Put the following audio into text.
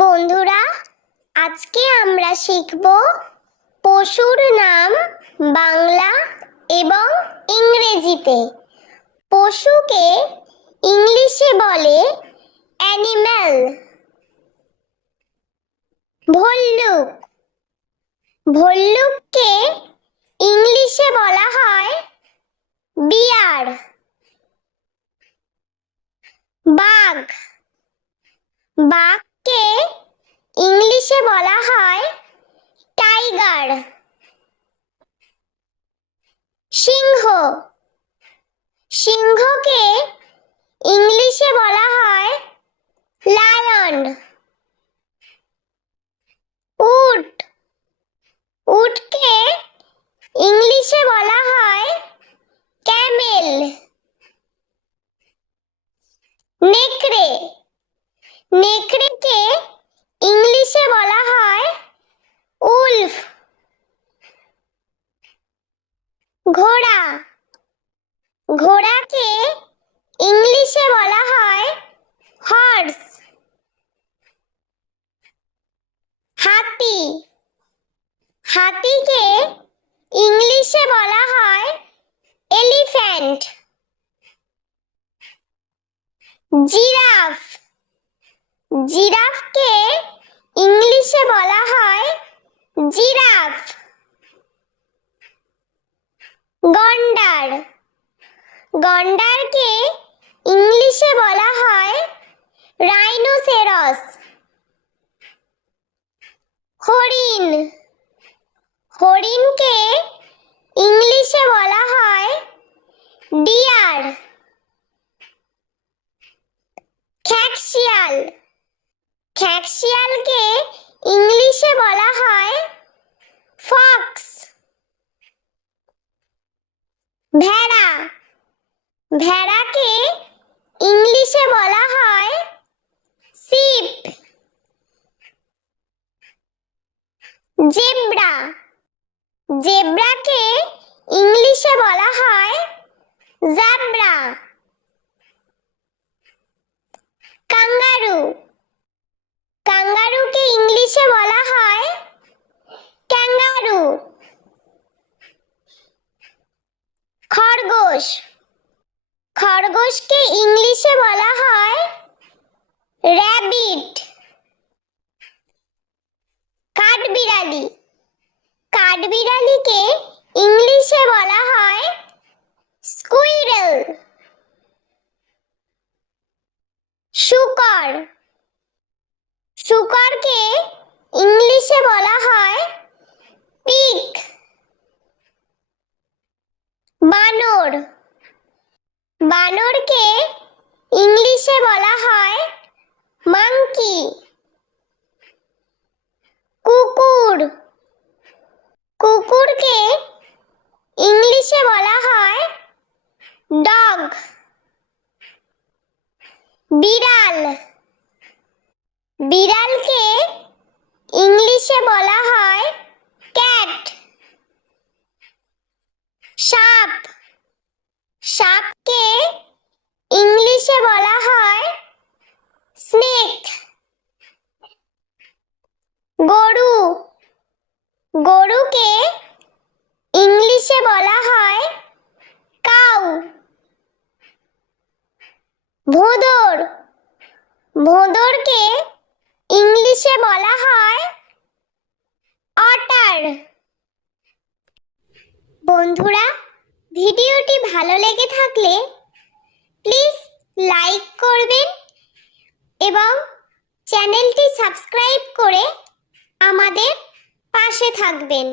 বন্ধুরা, আজকে আমরা শিখব পশুর নাম বাংলা এবং ইংরেজিতে। পশুকে ইংলিশে বলে অ্যানিম্যাল। ভল্লুক, ভল্লুককে ইংলিশে বলা হয় বিয়ার। বাঘ, বাঘকে ইংলিশে বলা হয় টাইগার। সিংহ, সিংহকে ইংলিশে বলা হয় লায়ন। উট, উটকে ইংলিশে বলা হয় ক্যামেল। নেকড়ে, নেকড়েকে ইংলিশে বলা হয় উলফ। ঘোড়া, ঘোড়াকে ইংলিশে বলা হয় হর্স। হাতি, হাতিকে ইংলিশে বলা হয় এলিফ্যান্ট। জিরাফ, জিরাফকে ইংলিশে বলা হয় জিরাফ। গন্ডার, গন্ডারকে ইংলিশে বলা হয় রাইনোসেরস। হরিণ, হরিণকে ইংলিশে বলা হয় ডিয়ার। খ্যাঁকশিয়াল, খ্যাঁকশিয়ালকে ইংলিশে বলা হয় ফক্স। ভেড়া, ভেড়াকে ইংলিশে বলা হয় শিপ। জেব্রা, জেব্রাকে ইংলিশে বলা হয় জাবরা। কাঙ্গারু, কাঙ্গারুকে ইংলিশে বলা হয় ক্যাঙ্গারু। খরগোশ, খরগোশকে ইংলিশে বলা হয় র‍্যাবিট। কাঠবিড়ালি, কাঠবিড়ালিকে ইংলিশে বলা হয় স্কুইরেল। শূকর, শূকরকে ইংলিশে বলা হয় পিগ। বানর, বানরকে ইংলিশে বলা হয় মাংকি। কুকুর, কুকুরকে ইংলিশে বলা হয় ডগ। বিড়াল, বিড়ালকে ইংলিশে বলা হয় ক্যাট। সাপ, সাপকে ইংলিশে বলা হয় স্নেক। গরু, গরুকে ইংলিশে বলা হয় কাউ। ভোঁদড়, ভোঁদড়কে ইংলিশে বলা হয় অটার। বন্ধুরা, ভিডিওটি ভালো লেগে থাকলে প্লিজ লাইক করবেন এবং চ্যানেলটি সাবস্ক্রাইব করে আমাদের পাশে থাকবেন।